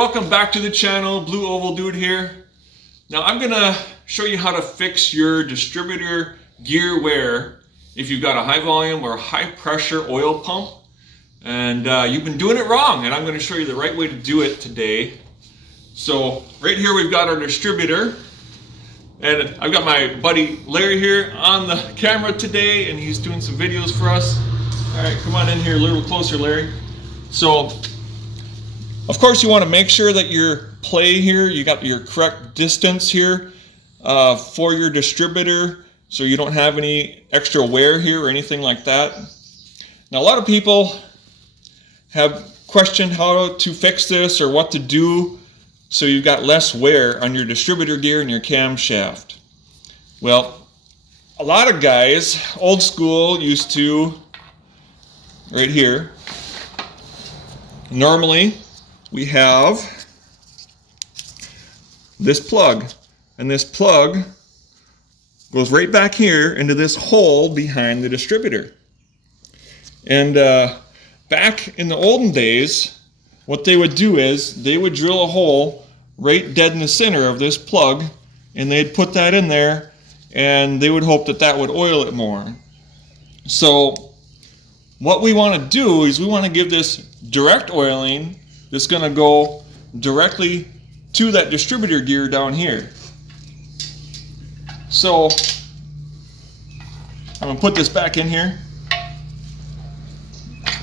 welcome back to the channel. Blue Oval Dude here. Now I'm gonna show you how to fix your distributor gear wear if you've got a high volume or high pressure oil pump and you've been doing it wrong, and I'm going to show you the right way to do it today. So right here we've got our distributor, and I've got my buddy Larry here on the camera today, and he's doing some videos for us. All right, come on in here a little closer, Larry. So of course you want to make sure that your play here, you got your correct distance here for your distributor, so you don't have any extra wear here or anything like that. Now a lot of people have questioned how to fix this or what to do so you've got less wear on your distributor gear and your camshaft. Well, a lot of guys, old school, used to, right here, normally we have this plug, and this plug goes right back here into this hole behind the distributor. And back in the olden days, what they would do is they would drill a hole right dead in the center of this plug, and they'd put that in there, and they would hope that that would oil it more. So what we want to do is we want to give this direct oiling that's going to go directly to that distributor gear down here. So I'm going to put this back in here.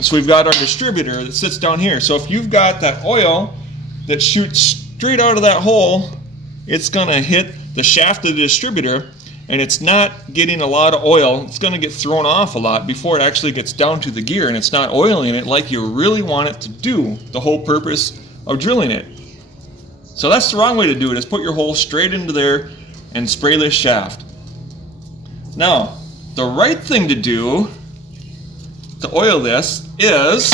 So we've got our distributor that sits down here. So if you've got that oil that shoots straight out of that hole, it's going to hit the shaft of the distributor, and it's not getting a lot of oil. It's going to get thrown off a lot before it actually gets down to the gear, and it's not oiling it like you really want it to do, the whole purpose of drilling it. So that's the wrong way to do it, is put your hole straight into there and spray this shaft. Now, the right thing to do to oil this is,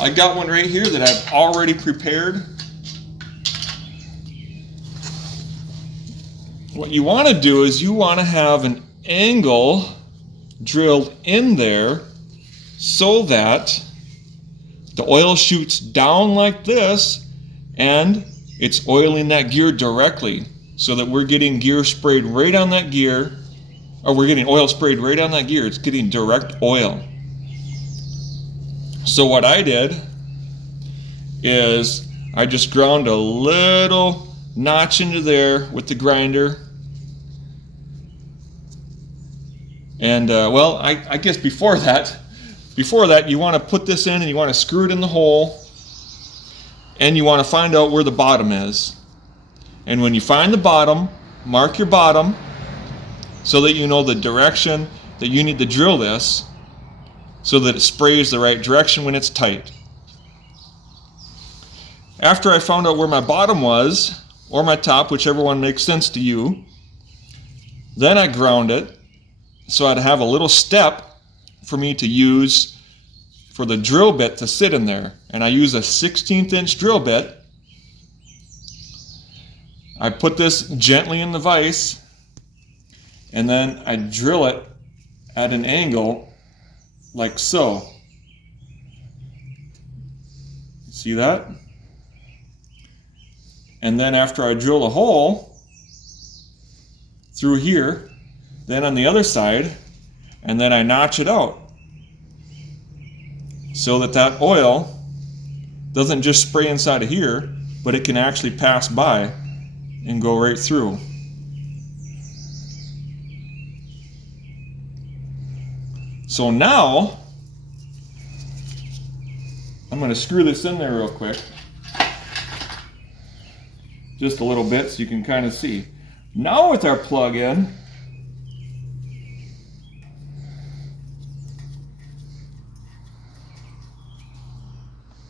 I got one right here that I've already prepared. What you want to do is you want to have an angle drilled in there so that the oil shoots down like this and it's oiling that gear directly, so that we're getting gear sprayed right on that gear, or we're getting oil sprayed right on that gear. It's getting direct oil. So what I did is I just ground a little notch into there with the grinder. And well, I guess before that you want to put this in and you want to screw it in the hole, and you want to find out where the bottom is. And when you find the bottom, mark your bottom so that you know the direction that you need to drill this, so that it sprays the right direction when it's tight. After I found out where my bottom was, or my top, whichever one makes sense to you, then I ground it so I'd have a little step for me to use for the drill bit to sit in there. And I use a 1/16 inch drill bit. I put this gently in the vise, and then I drill it at an angle like so. See that? And then after I drill a hole through here, then on the other side, and then I notch it out so that that oil doesn't just spray inside of here, but it can actually pass by and go right through. So now I'm going to screw this in there real quick, just a little bit so you can kind of see. Now with our plug in,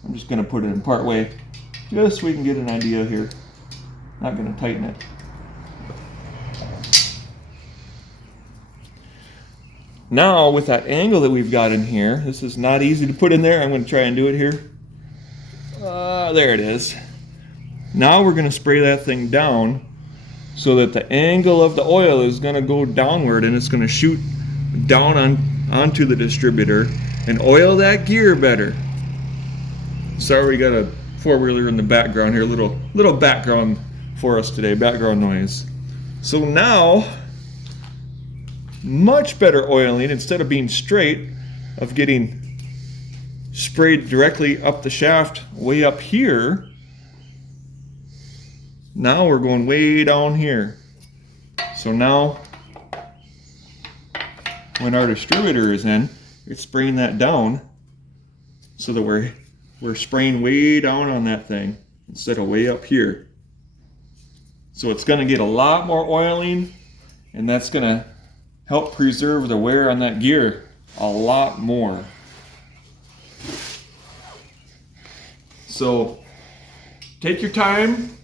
I'm just going to put it in part way just so we can get an idea here. Not going to tighten it. Now with that angle that we've got in here, this is not easy to put in there. I'm going to try and do it here. There it is. Now we're going to spray that thing down so that the angle of the oil is going to go downward, and it's going to shoot down onto the distributor and oil that gear better. Sorry, we got a four-wheeler in the background here. Little background for us today, background noise. So now, much better oiling. Instead of being straight, of getting sprayed directly up the shaft way up here, now we're going way down here. So now when our distributor is in, it's spraying that down so that we're spraying way down on that thing instead of way up here. So it's going to get a lot more oiling, and that's going to help preserve the wear on that gear a lot more. So take your time,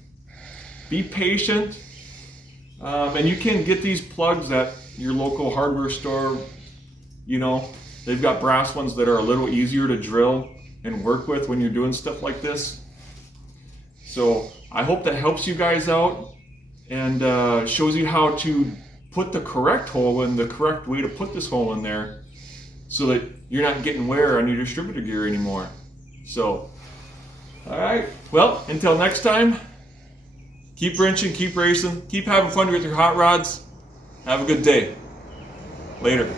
be patient, and you can get these plugs at your local hardware store. You know, they've got brass ones that are a little easier to drill and work with when you're doing stuff like this. So I hope that helps you guys out and shows you how to put the correct hole in, the correct way to put this hole in there so that you're not getting wear on your distributor gear anymore. So, all right, well, until next time, keep wrenching, keep racing, keep having fun with your hot rods. Have a good day. Later.